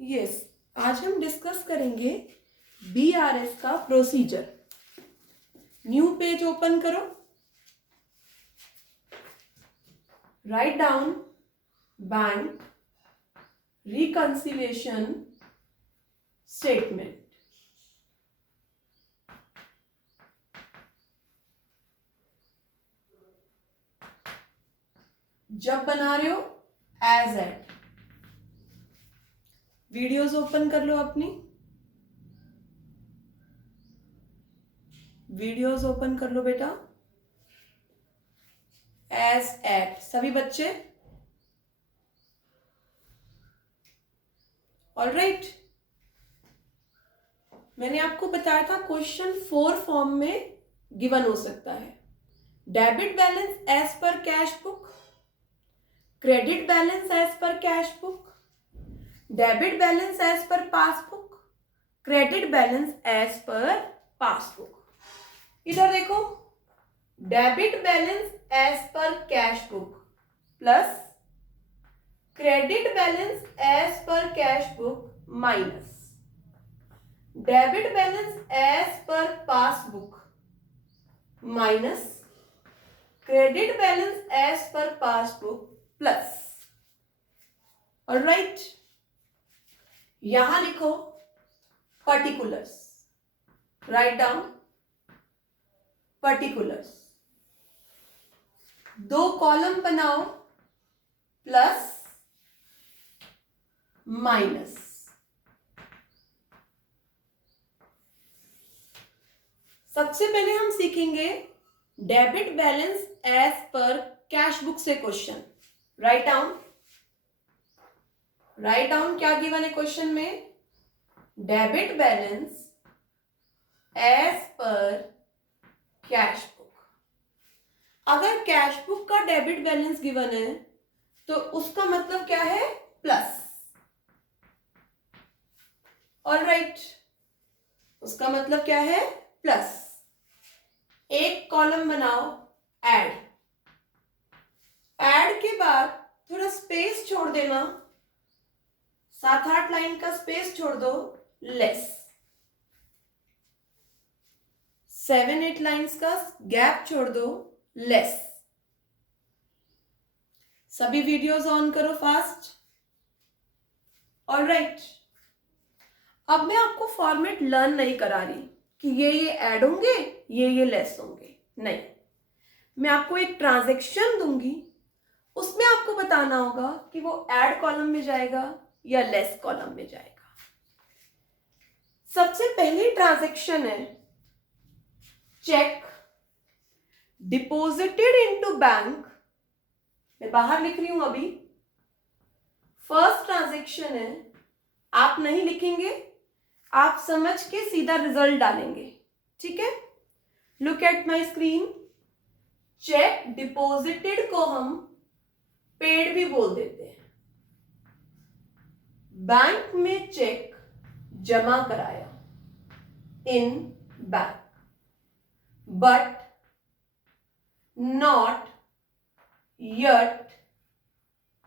Yes, आज हम discuss करेंगे बीआरएस का प्रोसीजर। न्यू पेज ओपन करो, write down bank reconciliation statement. जब बना रहे हो एज एट, वीडियोस ओपन कर लो अपनी, वीडियोस ओपन कर लो बेटा। एज एट सभी बच्चे, ऑलराइट। मैंने आपको बताया था क्वेश्चन 4 फॉर्म में गिवन हो सकता है। Debit balance as per cash book, credit balance as per cash book, debit balance as per passbook, credit balance as per passbook. इधर देखो, debit balance as per cash book plus credit balance as per cash book minus debit balance as per passbook minus credit balance as per passbook plus. Alright, यहां लिखो particulars, write down particulars. 2 column बनाओ plus minus. सबसे पहले हम सीखेंगे debit balance as per cash book से question. Write down क्या given है क्वेश्चन में? Debit balance as per cash book. अगर कैश बुक का डेबिट बैलेंस गिवन है तो उसका मतलब क्या है? प्लस। ऑलराइट, उसका मतलब क्या है? प्लस। एक कॉलम बनाओ ऐड, ऐड के बाद थोड़ा स्पेस छोड़ देना, 7-8 लाइन का स्पेस छोड़ दो, लेस। 7-8 लाइंस का गैप छोड़ दो, लेस। सभी वीडियोस ऑन करो फास्ट। ऑलराइट, अब मैं आपको फॉर्मेट लर्न नहीं करा रही कि ये ऐड होंगे, ये लेस होंगे, नहीं। मैं आपको एक ट्रांजैक्शन दूंगी, उसमें आपको बताना होगा कि वो ऐड कॉलम में जाएगा या लेस कॉलम में जाएगा। सबसे पहली ट्रांजैक्शन है चेक डिपॉजिटेड इनटू बैंक। मैं बाहर लिख रही हूं अभी। फर्स्ट ट्रांजैक्शन है, आप नहीं लिखेंगे, आप समझ के सीधा रिजल्ट डालेंगे, ठीक है? Look at my screen. Check deposited को हम पेड भी बोल देते हैं। बैंक में चेक जमा कराया in bank, but not yet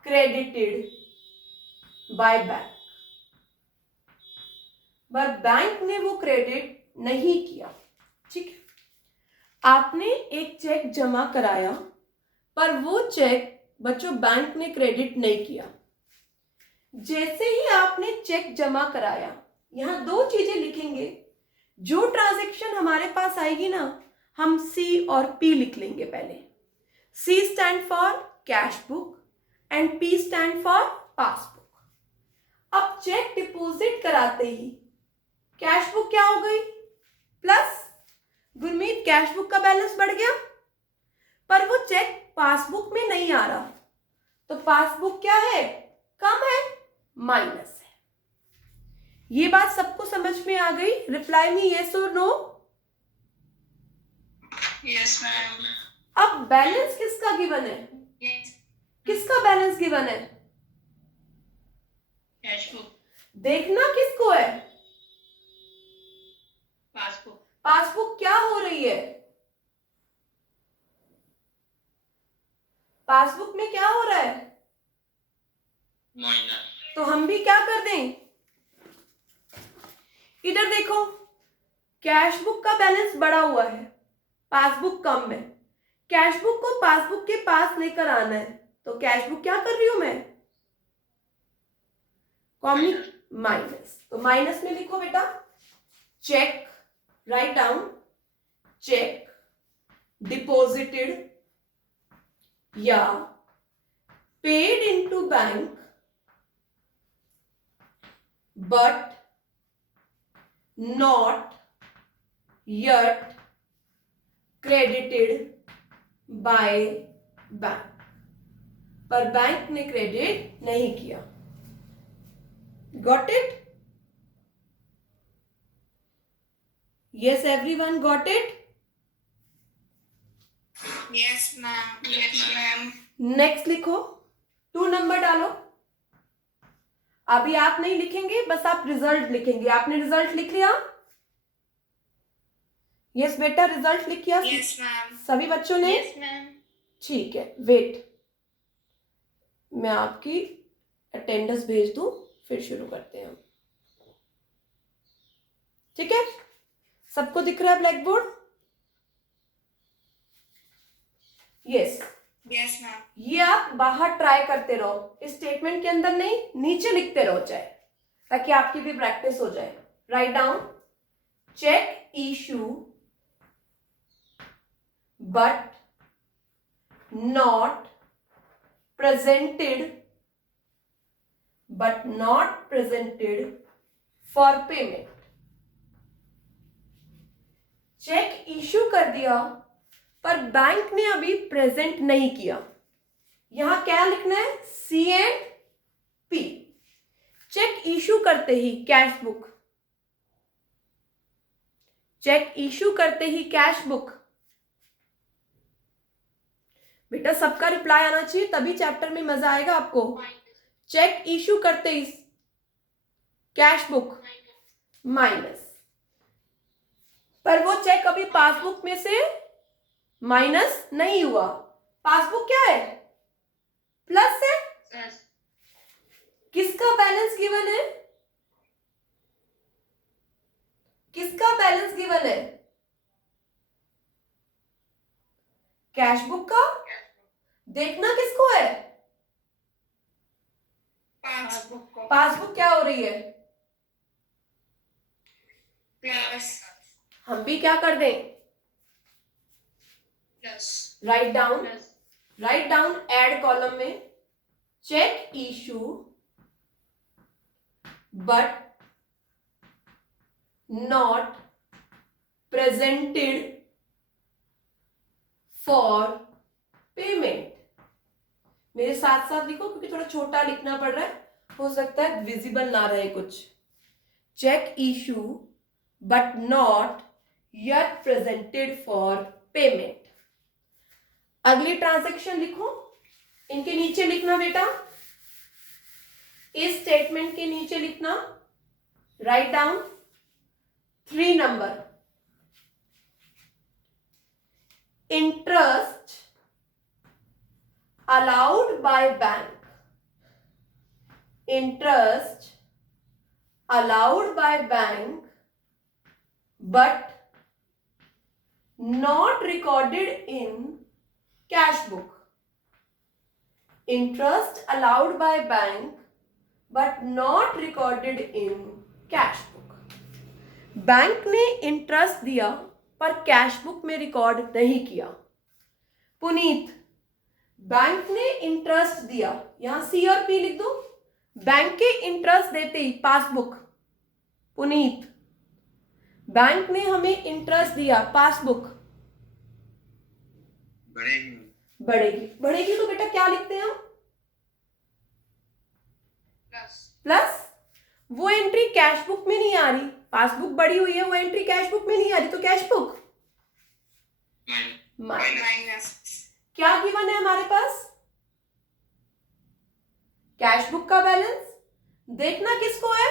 credited by bank. पर बैंक ने वो क्रेडिट नहीं किया, ठीक है? आपने एक चेक जमा कराया पर वो चेक बच्चों बैंक ने क्रेडिट नहीं किया। जैसे ही आपने चेक जमा कराया, यहां 2 चीजें लिखेंगे। जो ट्रांजैक्शन हमारे पास आएगी ना, हम सी और पी लिख लेंगे पहले। C stand for cash book and P stand for passbook। अब चेक डिपॉजिट कराते ही कैश बुक क्या हो गई? प्लस। गुरमीत, कैश बुक का बैलेंस बढ़ गया, पर वो चेक पासबुक में नहीं आ रहा, तो पासबुक क्या है? कम है, माइनस है। ये बात सबको समझ में आ गई? रिप्लाई मी यस और नो। Yes ma'am. अब बैलेंस किसका गिवन है? किसका बैलेंस गिवन है? Cash book. देखना किसको है? पासबुक। पासबुक क्या हो रही है? पासबुक में क्या हो रहा है? माइनस। तो हम भी क्या कर दें? इधर देखो, कैश बुक का बैलेंस बढ़ा हुआ है, पासबुक कम है। कैश बुक को पासबुक के पास लेकर आना है, तो कैश बुक क्या कर रही हूं मैं, कॉमनी माइनस। तो माइनस में लिखो बेटा, cheque, write down, cheque deposited या paid into bank but not yet credited by bank, पर बैंक ने क्रेडिट नहीं किया। Got it? Yes, everyone got it? Yes, ma'am. Yes, ma'am. Next लिखो, 2 नंबर डालो। अभी आप नहीं लिखेंगे, बस आप रिजल्ट लिखेंगे। आपने रिजल्ट लिख लिया? यस बेटा, रिजल्ट लिख लिया Yes, ma'am. सभी बच्चों ने? Yes, ma'am. ठीक है, वेट, मैं आपकी अटेंडेंस भेज दूं, फिर शुरू करते हैं हम। ठीक है, सबको दिख रहा है black board? Yes. Yes, ma'am. ये आप बाहर ट्राई करते रहो, इस स्टेटमेंट के अंदर नहीं, नीचे लिखते रहो चाहे, ताकि आपकी भी प्रैक्टिस हो जाए। Write down, cheque issue but not presented for payment. Cheque issue कर दिया, पर बैंक ने अभी प्रेजेंट नहीं किया। यहां क्या लिखना है, C&P। चेक इशू करते ही कैश बुक, चेक इशू करते ही कैश बुक। बेटा सबका रिप्लाई आना चाहिए, तभी चैप्टर में मजा आएगा आपको। चेक इशू करते ही कैश बुक माइनस, पर वो चेक अभी पासबुक में से माइनस नहीं हुआ। पासबुक क्या है, प्लस है। Yes. किसका बैलेंस गिवन है, किसका बैलेंस गिवन है, कैश बुक का। देखना किसको है, Passbook को पासबुक क्या हो रही है, plus हम भी क्या कर दें, plus write down, plus write down add column में, cheque issue but not presented for payment. मेरे साथ साथ लिखो, क्योंकि थोड़ा छोटा लिखना पड़ रहा है, हो सकता है विजिबल ना रहे कुछ। Cheque issue but not yet presented for payment. अगली ट्रांजैक्शन लिखो, इनके नीचे लिखना बेटा, इस स्टेटमेंट के नीचे लिखना, write down 3 number, interest allowed by bank, interest allowed by bank but not recorded in cash book, interest allowed by bank but not recorded in cash book। Bank ने इंटरेस्ट दिया पर कैश बुक में record नहीं किया। Puneet, bank ने interest दिया, यहां C और P लिख दो, बैंक के इंटरेस्ट देते ही पासबुक। पुनीत, बैंक ने हमें इंटरेस्ट दिया, पासबुक बढ़ेगी बढ़ेगी। बढ़ेगी तो बेटा क्या लिखते हैं हम, plus प्लस। वो एंट्री कैश बुक में नहीं आ रही, पासबुक बढ़ी हुई है, वो एंट्री कैश बुक में नहीं आ रही, तो कैश बुक minus क्या गिवन है हमारे पास, कैश बुक का बैलेंस। देखना किसको है,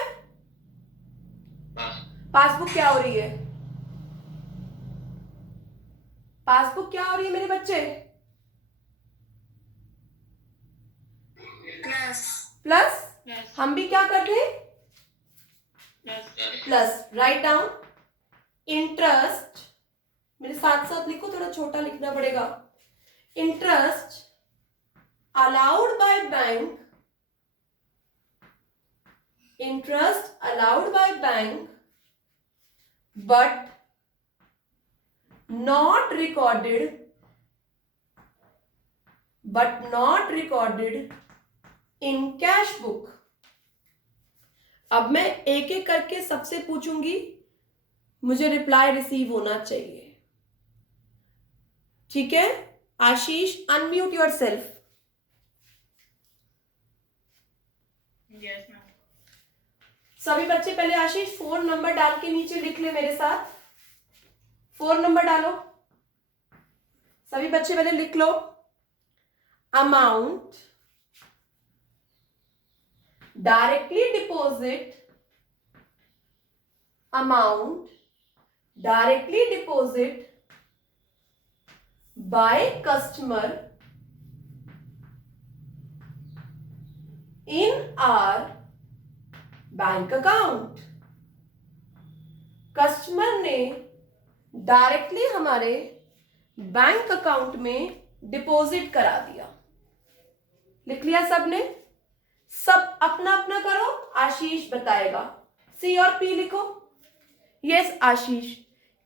पासबुक क्या हो रही है, पासबुक क्या हो रही है मेरे बच्चे, plus प्लस। हम भी क्या कर रहे हैं, प्लस राइट डाउन इंटरेस्ट, मेरे साथ साथ लिखो, थोड़ा छोटा लिखना पड़ेगा। Interest allowed by bank, interest allowed by bank but not recorded in cash book। अब मैं एक एक करके सबसे पूछूंगी, मुझे रिप्लाई रिसीव होना चाहिए, ठीक है? आशीष, अनम्यूट योरसेल्फ। Yes, ma'am. सभी बच्चे पहले आशीष 4 नंबर डाल के नीचे लिख ले मेरे साथ। 4 नंबर डालो, सभी बच्चे पहले लिख लो। Amount directly deposit by customer in our bank account. Customer ने डायरेक्टली हमारे बैंक अकाउंट में डिपॉजिट करा दिया। लिख लिया सबने? सब अपना अपना करो, आशीष बताएगा। सी और पी लिखो। यस आशीष,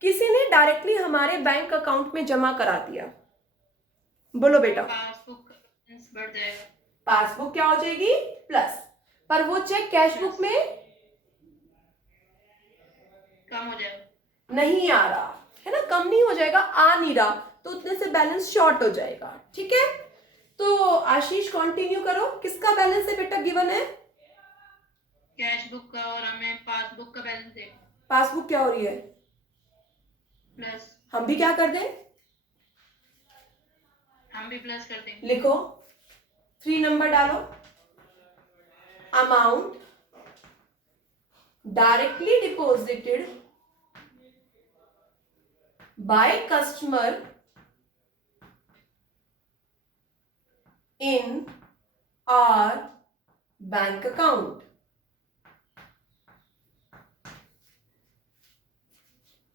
किसी ने डायरेक्टली हमारे बैंक अकाउंट में जमा करा दिया। बोलो बेटा। पासबुक का बैलेंस बढ़ जाएगा। पासबुक क्या हो जाएगी? प्लस। पर वो चेक कैश बुक में कम हो जाएगा, नहीं आ रहा है ना, कम नहीं हो जाएगा, आ नहीं रहा, तो उतने से बैलेंस शॉर्ट हो जाएगा। ठीक है, तो आशीष कंटिन्यू करो। किसका बैलेंस है बेटा गिवन है? कैश बुक का, और हमें पासबुक का बैलेंस दे। पासबुक क्या हो रही है? प्लस। हम भी क्या कर दें? हम भी प्लस कर देंगे। लिखो, 3 नंबर डालो। Amount directly deposited by customer in our bank account।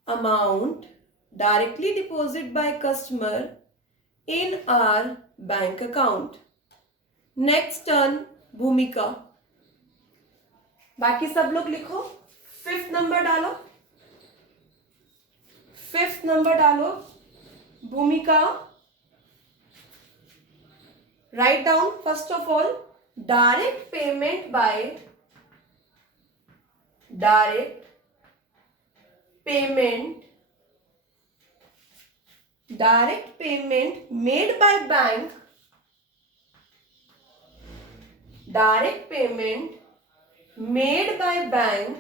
Amount directly deposited by customer in our bank account। Next turn भूमिका। बाकी सब लोग लिखो। 5th नंबर डालो। 5th नंबर डालो भूमिका। Write down first of all direct payment made by bank, direct payment made by bank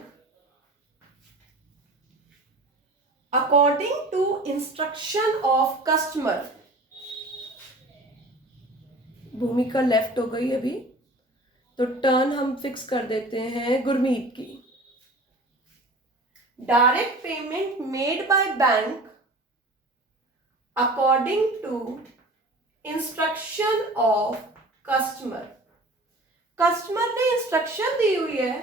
according to instruction of customer। भूमिका left हो गई अभी, तो टर्न हम फिक्स कर देते हैं गुरमीत की। Direct payment made by bank according to instruction of customer. Customer ने इंस्ट्रक्शन दी हुई है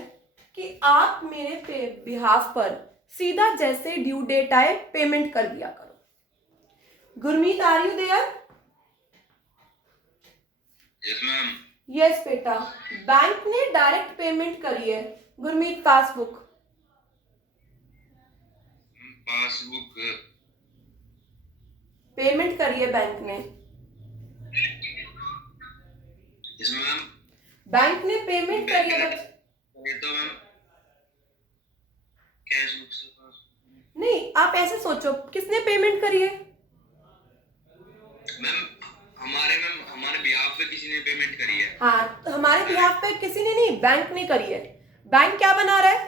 कि आप मेरे बिहाफ पर सीधा जैसे ड्यू डेट आए पेमेंट कर दिया करो। Gurmeet, are you there? Yes ma'am. Yes बेटा, बैंक ने डायरेक्ट पेमेंट करी है। गुरमीत, पासबुक पेमेंट करी है बैंक ने। Yes ma'am. बैंक ने पेमेंट करी है। ये तो मैम कैश बुक से नहीं, आप ऐसे सोचो, किसने पेमेंट करी है? मैम हमारे बिहाफ पे किसी ने पेमेंट करी है। हाँ, तो हमारे बिहाफ पे किसी ने नहीं, बैंक ने करी है। बैंक क्या बना रहा है?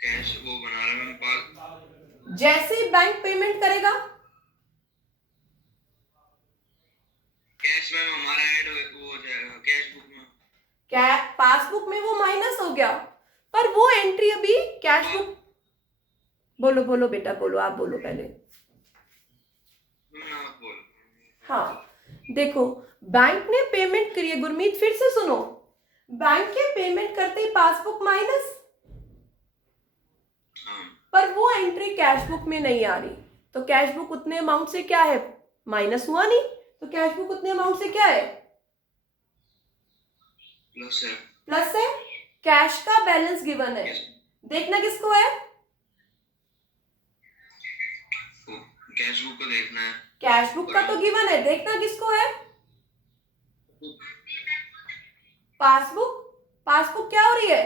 कैश वो बना रहा है मैम। पास जैसे ही बैंक पेमेंट करेगा कैश मैम हमारा ऐड हो जाएगा कैश बुक में। क्या पासबुक में वो माइनस हो गया, पर वो एंट्री अभी कैश बुक। बोलो बोलो बेटा, बोलो, आप बोलो पहले। हाँ, देखो, बैंक ने पेमेंट करी है। गुरमीत, फिर से सुनो, बैंक के पेमेंट करते ही पासबुक माइनस, हाँ पर वो एंट्री कैश बुक में नहीं आ रही, तो कैश बुक उतने अमाउंट से क्या है, माइनस हुआ नहीं, तो कैश बुक उतने अमाउंट से क्या है, प्लस है। प्लस है। कैश का बैलेंस गिवन है, Yes. देखना किसको है, कैश बुक को देखना है। कैश बुक का तो गिवन है, देखना किसको है, पासबुक। पासबुक क्या हो रही है,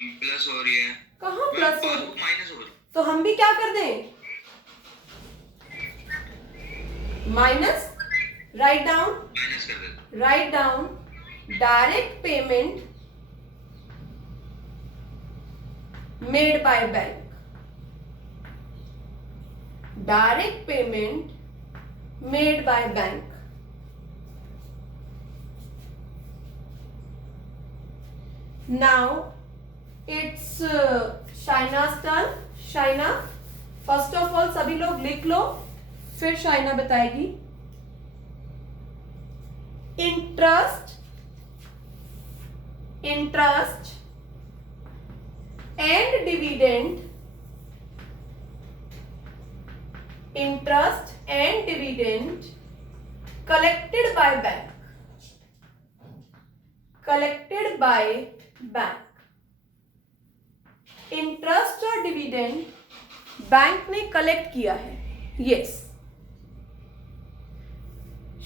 प्लस हो रही है। कहाँ प्लस हो रही पासबुक माइनस हो रही है। तो हम भी क्या कर दें, माइनस, राइट डाउन, माइनस कर देते। Write down direct payment made by bank, direct payment made by bank. Now it's Shaina's turn. Shaina, first of all सभी लोग लिख लो, फिर शाइना बताएगी। Interest, interest and dividend, interest and dividend collected by bank, collected by bank। Interest और dividend bank ने collect किया है, yes.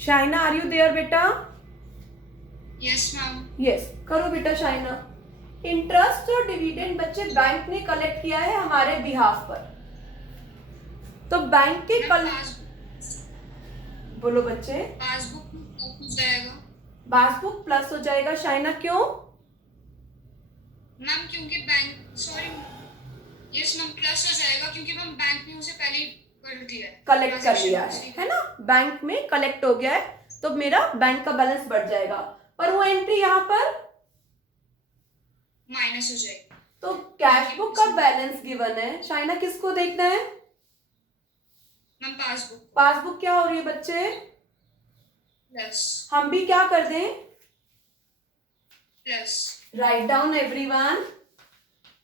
Shaina are you there बेटा, यस मैम। यस करो बेटा शाइना। इंटरेस्ट और डिविडेंड बच्चे बैंक ने कलेक्ट किया है हमारे बिहाफ पर, तो बैंक के कल, बोलो बच्चे, पासबुक हो जाएगा पासबुक प्लस हो जाएगा। शाइना क्यों, मैम, क्योंकि bank, sorry, yes ma'am, plus हो जाएगा क्योंकि मैम बैंक ने उसे पहले ही कर दिया है, कलेक्ट कर लिया है ना, बैंक में कलेक्ट हो गया है, तो मेरा बैंक का बैलेंस बढ़ जाएगा, पर वो एंट्री यहाँ पर माइनस हो जाएगी। तो कैश बुक का बैलेंस गिवन है। शाइना किसको देखना है, मैम पासबुक पासबुक क्या हो रही है बच्चे, प्लस, हम भी क्या कर दें, plus, write down everyone.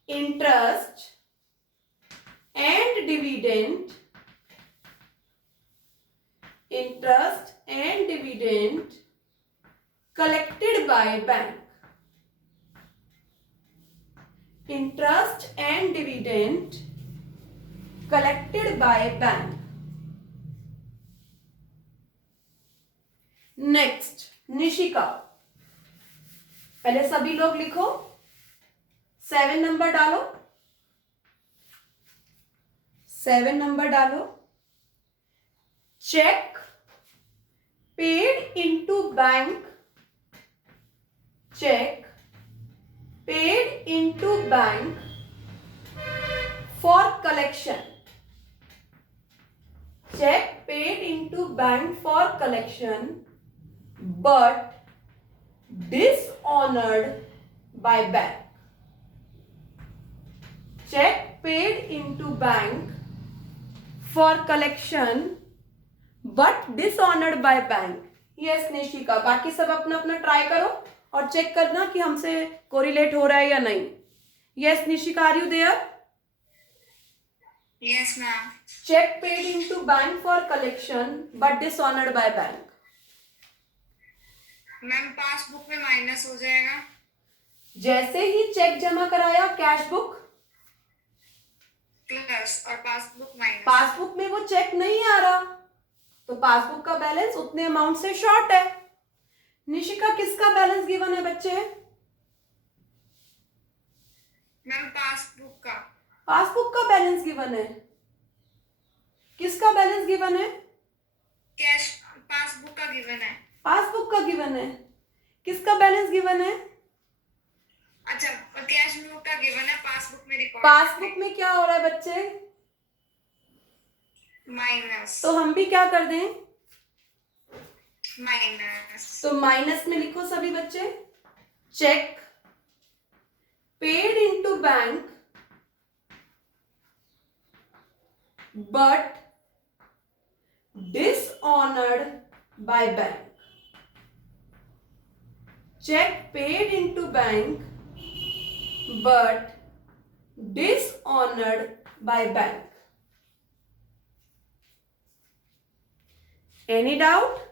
Interest and dividend, interest and dividend collected by bank, interest and dividend collected by bank. Next Nishika, पहले सभी लोग लिखो, 7 नंबर डालो, 7 नंबर डालो। Cheque paid into bank, cheque paid into bank for collection, check paid into bank for collection but dishonored by bank, check paid into bank for collection but dishonored by bank। Yes Nishika, बाकी सब अपना अपना try करो और check करना कि हमसे correlate हो रहा है या नहीं। Yes Nishika, are you there, yes ma'am. check paid into bank for collection but dishonored by bank। Ma'am passbook में माइनस हो जाएगा, जैसे ही चेक जमा कराया कैश बुक, प्लस, और पासबुक माइनस। पासबुक में वो चेक नहीं आ रहा, तो पासबुक का बैलेंस उतने अमाउंट से शॉर्ट है। निशिका किसका बैलेंस गिवन है बच्चे, मैम पासबुक का, पासबुक का बैलेंस गिवन है, किसका बैलेंस गिवन है, कैश, पासबुक का गिवन है। पासबुक का गिवन है, किसका बैलेंस गिवन है, अच्छा, कैश बुक का गिवन है, पासबुक में रिकॉर्ड, पासबुक में क्या हो रहा है बच्चे, माइनस, तो हम भी क्या कर दें, माइनस, तो माइनस में लिखो सभी बच्चे। Cheque paid into bank but dishonored by bank, check paid into bank but dishonored by bank. Any doubt?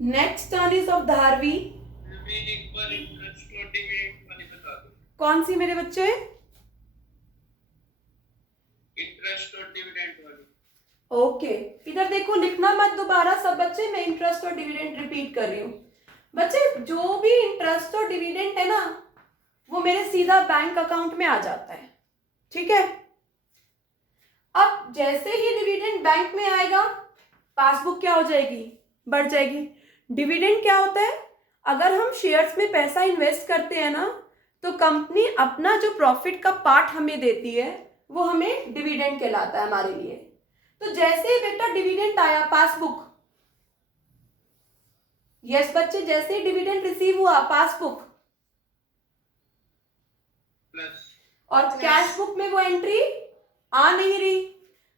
Next turn is of Dharvi. एक बार इंटरेस्ट और डिविडेंड वाली बता दो। कौन सी मेरे बच्चे? इंटरेस्ट और डिविडेंड वाली। ओके, इधर देखो, लिखना मत दोबारा सब बच्चे, मैं इंटरेस्ट और डिविडेंड रिपीट कर रही हूँ। बच्चे जो भी इंटरेस्ट और डिविडेंड है ना, वो मेरे सीधा बैंक अकाउंट में आ जाता है, ठीक है। अब जैसे ही डिविडेंड बैंक में आएगा, पासबुक क्या हो जाएगी? बढ़ जाएगी। डिविडेंड क्या होता है? अगर हम शेयर्स में पैसा इन्वेस्ट करते हैं ना, तो कंपनी अपना जो प्रॉफिट का पार्ट हमें देती है, वो हमें डिविडेंड कहलाता है हमारे लिए। तो जैसे ही बेटा डिविडेंड आया, पासबुक, यस बच्चे, जैसे ही डिविडेंड रिसीव हुआ, पासबुक, प्लस और कैश बुक में वो एंट्री आ नहीं रही,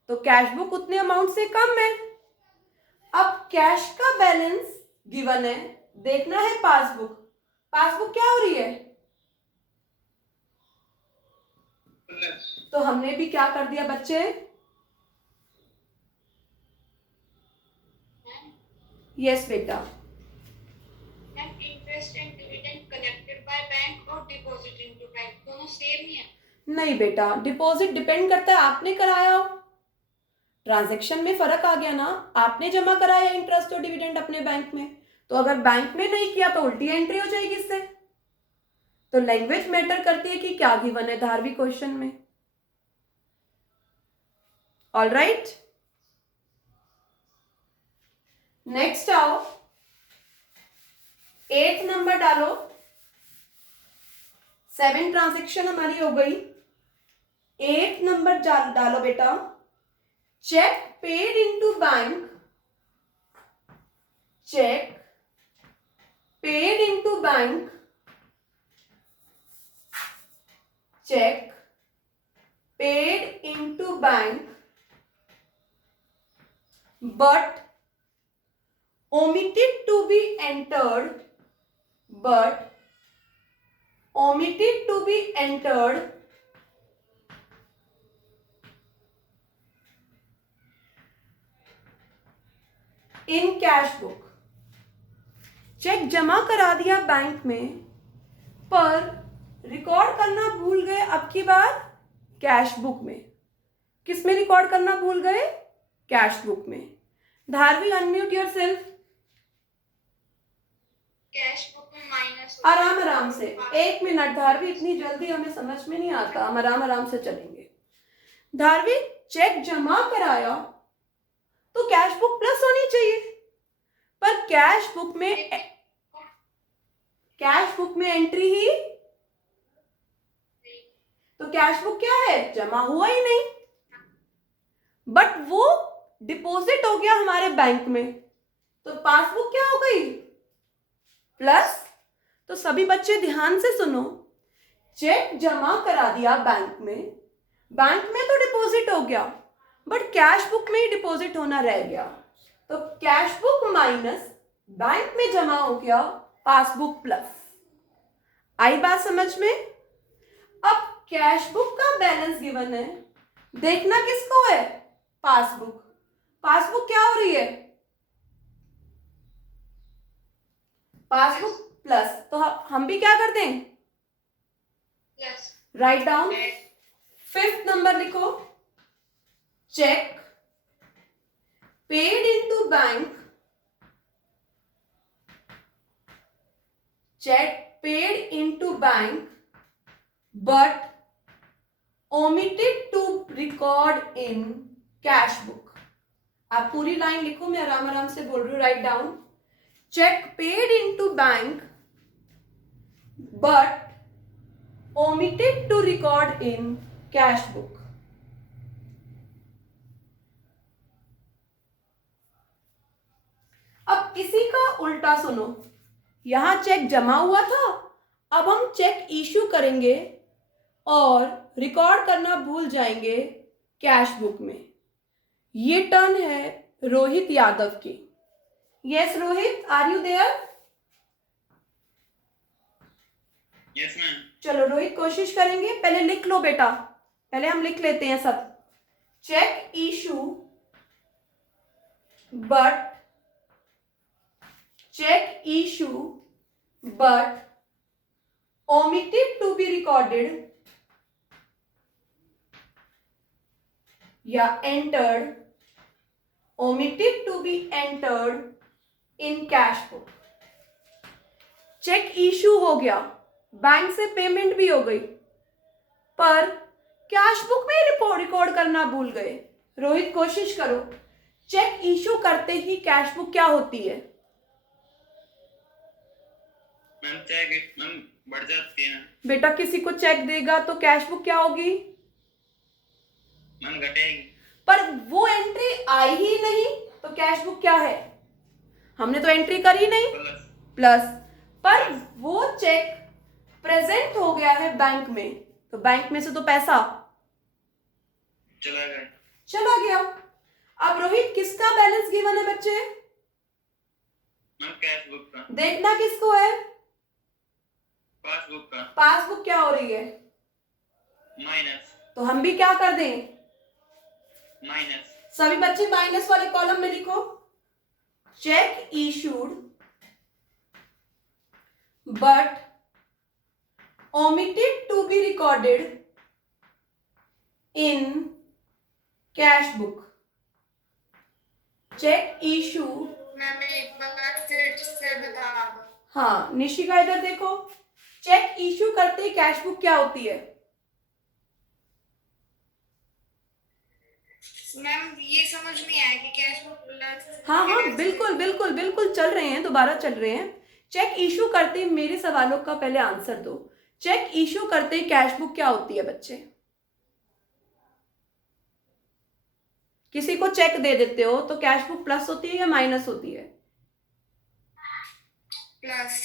तो कैश बुक उतने अमाउंट से कम है। अब कैश का बैलेंस गिवन है, देखना है पासबुक। पासबुक क्या हो रही है? प्लस। तो हमने भी क्या कर दिया बच्चे? यस बेटा। Ma'am interest and dividend collected by bank और डिपॉजिट इनटू बैंक दोनों सेम ही है। नहीं बेटा, डिपॉजिट डिपेंड करता है आपने कराया हो, ट्रांजैक्शन में फर्क आ गया ना। आपने जमा कराया इंटरेस्ट और डिविडेंड अपने बैंक में, तो अगर बैंक ने नहीं किया तो उल्टी एंट्री हो जाएगी इससे। तो लैंग्वेज मैटर करती है कि क्या गिवन है धारवी क्वेश्चन में। ऑल राइट, नेक्स्ट आओ, 8 नंबर डालो। 7 ट्रांजैक्शन हमारी हो गई, 8 नंबर डालो बेटा। Cheque paid into bank, cheque paid into bank, cheque paid into bank but omitted to be entered, but omitted to be entered in cash book। Cheque जमा करा दिया बैंक में, पर रिकॉर्ड करना भूल गए अब की बार कैश बुक में। किस में रिकॉर्ड करना भूल गए? कैश बुक में। Dharavi unmute yourself. Cash book में माइनस आराम आराम से, 1 मिनट धारवी, इतनी जल्दी हमें समझ में नहीं आता, हम आराम आराम से चलेंगे। धारवी चेक जमा कराया तो कैश बुक प्लस होनी चाहिए, पर कैश बुक में एंट्री ही, तो कैश बुक क्या है? जमा हुआ ही नहीं, बट वो डिपॉजिट हो गया हमारे बैंक में, तो पासबुक क्या हो गई? प्लस। तो सभी बच्चे ध्यान से सुनो, चेक जमा करा दिया बैंक में तो डिपॉजिट हो गया, बट कैश बुक में ही डिपॉजिट होना रह गया, तो कैश बुक माइनस बैंक में जमा हो गया, पासबुक प्लस। आई बात समझ में? अब कैश बुक का बैलेंस गिवन है, देखना किसको है? पासबुक। पासबुक क्या हो रही है? पासबुक प्लस, तो हम भी क्या कर दें? Plus. Write down. 5th number लिखो, cheque paid into bank, cheque paid into bank but omitted to record in cash book. आप पूरी लाइन लिखो, मैं आराम आराम से बोल रही हूँ, write down. Cheque paid into bank but omitted to record in cash book. अब इसी का उल्टा सुनो, यहां चेक जमा हुआ था, अब हम चेक इशू करेंगे और रिकॉर्ड करना भूल जाएंगे कैश बुक में। ये टर्न है रोहित यादव की। Yes Rohit, are you there? Yes ma'am. चलो रोहित कोशिश करेंगे, पहले लिख लो बेटा, पहले हम लिख लेते हैं सब। Check issue but omitted to be recorded या omitted to be entered in cash book। Check issue हो गया, बैंक से पेमेंट भी हो गई, पर कैश बुक में रिकॉर्ड करना भूल गए। रोहित कोशिश करो, चेक इशू करते ही कैश बुक क्या होती है? मैम चेक मैम बढ़ जाती है। बेटा किसी को चेक देगा तो कैश बुक क्या होगी? मैम घटेगी। पर वो एंट्री आई ही नहीं तो कैश बुक क्या है? हमने तो एंट्री करी नहीं, प्लस। पर वो चेक प्रेजेंट हो गया है बैंक में, तो बैंक में से तो पैसा चला गया। अब रोहित किसका बैलेंस गिवन है बच्चे? मैम कैश बुक का। देखना किसको है? पासबुक का। पासबुक क्या हो रही है? माइनस। तो हम भी क्या कर दें? माइनस। सभी बच्चे माइनस वाले कॉलम में लिखो। Check issued but omitted to be recorded in cash book। Check issue. Ma'am एक बार फिर से बता दो। हाँ निशिका इधर देखो, चेक इशू करते ही कैश बुक क्या होती है? मैम ये समझ नहीं आया कि कैश बुक प्लस। हाँ बिल्कुल बिल्कुल बिल्कुल चल रहे हैं, दोबारा चल रहे हैं। चेक इशू करते ही मेरे सवालों का पहले आंसर दो। चेक इशू करते ही कैश बुक क्या होती है बच्चे? किसी को चेक दे देते हो तो कैश बुक प्लस होती है या माइनस होती है? प्लस।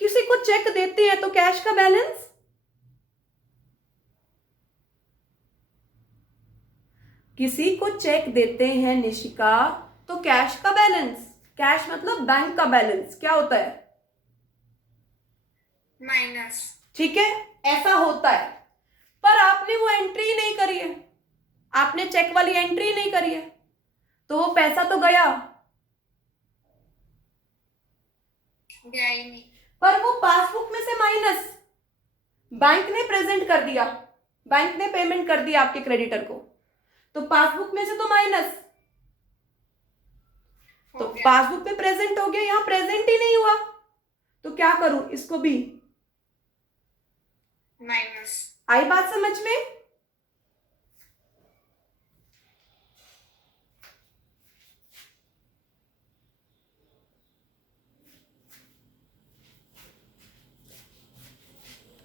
किसी को चेक देते हैं तो कैश का बैलेंस? किसी को चेक देते हैं निशिका तो कैश का बैलेंस, कैश मतलब बैंक का बैलेंस क्या होता है? माइनस। ठीक है, ऐसा होता है। पर आपने वो एंट्री नहीं करी है, आपने चेक वाली एंट्री नहीं करी है, तो वो पैसा तो गया ही नहीं। पर वो पासबुक में से माइनस बैंक ने प्रेजेंट कर दिया, बैंक ने पेमेंट कर दिया आपके क्रेडिटर को, तो पासबुक में से तो माइनस, तो पासबुक में प्रेजेंट हो गया, यहां प्रेजेंट ही नहीं हुआ, तो क्या करूं? इसको भी माइनस। आई बात समझ में?